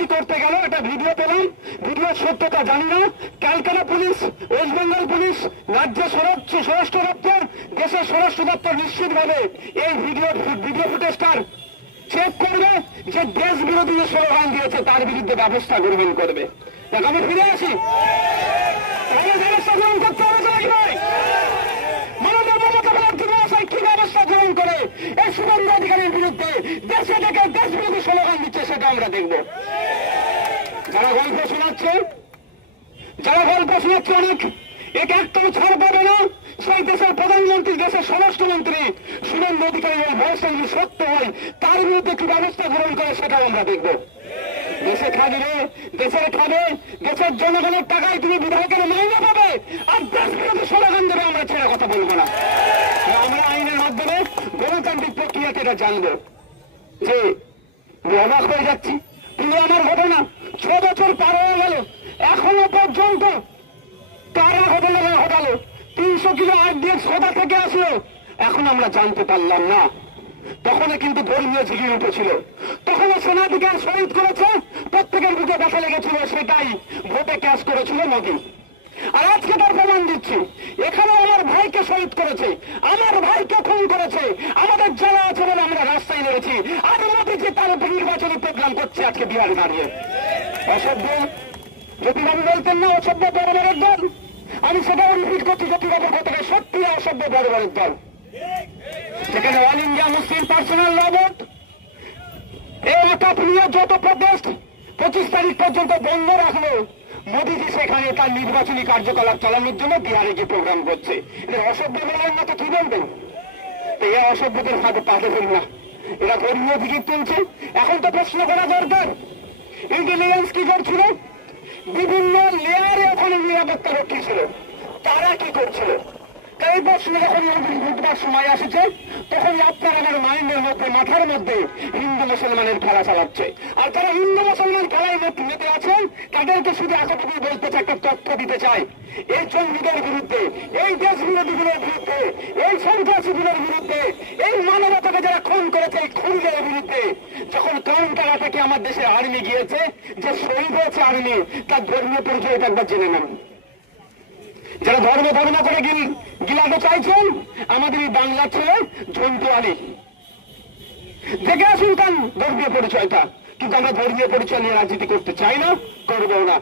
তল্লাশি করতে গেল, একটা ভিডিও পেলাম, ভিডিওর সত্যতা জানি না। Calcutta police, West Bengal police, রাজ্যের স্বরাষ্ট্র দপ্তর, দেশের স্বরাষ্ট্র দপ্তর নিশ্চিতভাবে এই ভিডিও ফুটেজটার চেক করবে, যে দেশ বিরোধী যে স্লোগান দিয়েছে তার বিরুদ্ধে ব্যবস্থা গ্রহণ করবে। দেখ, আমি ফিরে আসি, তাহলে ব্যবস্থা গ্রহণ করতে হবে তো নাকি ভাই? মাননীয় মমতা ব্যানার্জি মহাশয় কি ব্যবস্থা গ্রহণ করে এই শুভেন্দু অধিকারীর বিরুদ্ধে দেশে থেকে দেশ বিরোধী স্লোগান দিচ্ছে সেটা আমরা দেখব। যারা গল্প শোনাচ্ছে অনেক, একে একদম ছাড় পাবে না। সেই দেশের প্রধানমন্ত্রী, দেশের স্বরাষ্ট্রমন্ত্রী শুভেন্দু অধিকারী ওই ভয়েসটা যদি সত্য হয় তার বিরুদ্ধে কি ব্যবস্থা গ্রহণ করে সেটাও আমরা দেখব। দেশে খাবে, দেশের খাবে, দেশের জনগণের টাকায় তুমি বিধায়কের মাইনে পাবে, আর দেশ বিরোধী স্লোগান দেবে, আমরা ছেড়ে কথা বলবো না। আমরা আইনের মাধ্যমে গণতান্ত্রিক প্রক্রিয়াতে এটা জানবো। যে অবাক হয়ে যাচ্ছি, তুমি আমার ঘটনা 6 বছর পার হয়ে গেল, এখনো পর্যন্ত কারা ঘটালো 300 কিলো RDX কোথা থেকে আসলো এখন আমরা জানতে পারলাম না। তখন কিন্তু ধর্মীয় ঝিলি উঠেছিল, তখন সেনাধিকার শহীদ করেছে, প্রত্যেকের বুকে ব্যথা লেগেছিল, সেটাই ভোটে ক্যাশ করেছিল মোদী। আর আজকে তার প্রমাণ দিচ্ছি, এখানে আমার ভাইকে শহীদ করেছে, আমার ভাইকে খুন করেছে, আমাদের জানা আছে বলে আমরা রাস্তায় নেমেছি, আর মোদী যে তার নির্বাচনী প্রোগ্রাম করছে আজকে বিহারে দাঁড়িয়ে। অসভ্য জ্যোতিবাবু বলতেন না অসভ্য বড় দল, আমি সেটাও রিপিট করছি, জ্যোতিবাবু কথা সত্যি অসভ্য বড় দল। সেখানে অল ইন্ডিয়া মুসলিম পার্সোনাল ল বোর্ড এই অর্থাৎ যত প্রদেশ 25 তারিখ পর্যন্ত বন্ধ রাখলো, মোদীজি সেখানে তার নির্বাচনী কার্যকলাপ চালানোর জন্য বিহারে গিয়ে প্রোগ্রাম করছে। এদের অসভ্য বলার মতো কি বলবেন? এই অসভ্যদের হাতে পাতে ফেলুন না, এরা ধর্মীয় দিকে তুলছে। এখন তো প্রশ্ন করা দরকার, ইন্টেলিজেন্স কি করছিল, বিভিন্ন লেয়ারে ওখানে নিরাপত্তা রক্ষী ছিল, তারা কি করছিল? এই প্রশ্ন যখন উঠবার সময় আসছে তখন আপনার আমার মাইন্ডের মধ্যে, মাথার মধ্যে হিন্দু মুসলমানের খেলা চালাচ্ছে। আর যারা হিন্দু মুসলমান খেলায় মেতে আছেন তাদেরকে শুধু এতটুকু বলতে চাই, একটা তথ্য দিতে চাই, এই জঙ্গিদের বিরুদ্ধে, এই দেশ বিরোধীদের বিরুদ্ধে, এই সন্ত্রাসীদের বিরুদ্ধে, এই মানবতাকে যারা খুন করেছে এই খুনিদের বিরুদ্ধে যখন কাউন্টার অ্যাটাকে আমার দেশের আর্মি গিয়েছে, যে শহীদ হয়েছে আর্মি, তার ধর্মীয় পরিচয়টা একবার জেনে নেন। যারা ধর্ম করে গিলাতে চাইছেন আমাদের এই বাংলার ছেলে ঝন্টু আলী, দেখে আসুন তার ধর্মীয় পরিচয়টা। কিন্তু আমরা ধর্মীয় পরিচয় নিয়ে রাজনীতি করতে চাই না, করবো না।